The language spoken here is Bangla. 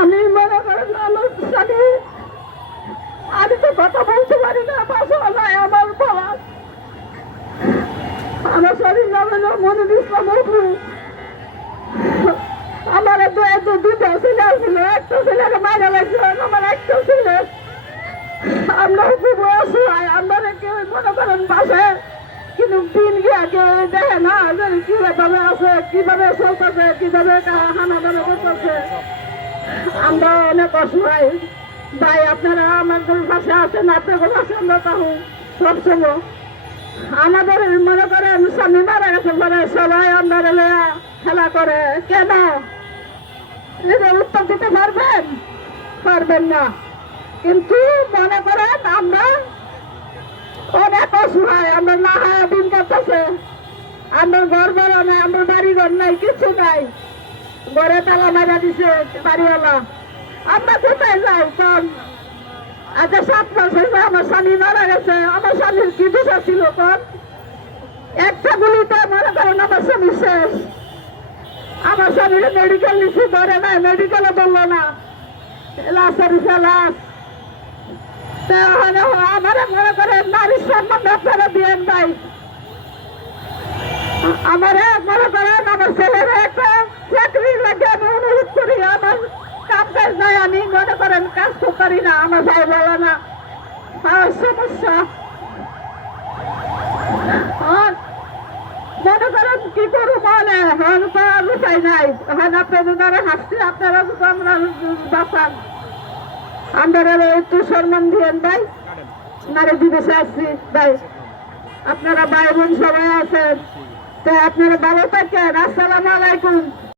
আমি মনে করেন আমার স্বামী, আমি তো কথা বলতে পারি না, ভাষা নাই আমার বাবা। আমার স্বামীর নাম হলো মনির ইসলাম অপু। আমার দুটো ছেলে ছিল, একটা ছেলেকে মারা লাগছে, আমার একটা ছেলে। আমরা খুব অসহায়, আমরা কেউ মনে করেন বাসায় কিন্তু দিন গিয়ে কেউ দেখে না যে কিভাবে আছে, কিভাবে চলতেছে, কিভাবে খানা দানা করতেছে। আমরা অনেক অসহায় ভাই। আপনারা আমাদের পাশে আছেন, আপনাদের পাশে আমরা তখন সবসময় আমাদের মনে করেন স্বামী মারা গেছে পরে সবাই আপনারা খেলা করে। কেন এটা উত্তর দিতে পারবেন? পারবেন না। কিন্তু মনে করেন আমরা অনেক অসহায়, আমরা না হায়া দিন করতেছে। আমরা ঘর বড় নাই, আমরা বাড়ি ঘর নাই, কিছু নাই, ঘরে তালা মারা দিছে বাড়িওয়ালা। আমরা কোথায় যাই কম? আচ্ছা 7 মাস হয়েছে আমার স্বামী মারা গেছে, আমার স্বামীর কি দোষা ছিল কম? একটা গুলিতে মনে করেন আমার স্বামী শেষ। আমার স্বামীর মেডিকেল নিচ্ছি ধরে নাই, মেডিকেলে বললো না, লাশের লাশ। আমার মনে করেন নারীর সম্মান আপনারা দিয়েন ভাই। আমার মনে করেন আমার ছেলের একটা চাকরি লাগে, আমি অনুরোধ করি। আমার কাম কাজ নাই, আমি মনে করেন কাজ তো করি না, আমার ভাই বলে না, আমার সমস্যা। মনে করেন কি করবো মানে লুচাই নাই। এখন আপনাদের দ্বারা হাসছি, আপনারা যদি আমরা বাঁচান, আমরা একটু সম্মান দিয়েন ভাই। নারী দিবসে আসছি ভাই, আপনারা ভাই বোন সবাই আছেন, তো আপনারা ভালো থাকেন। আসসালামু আলাইকুম।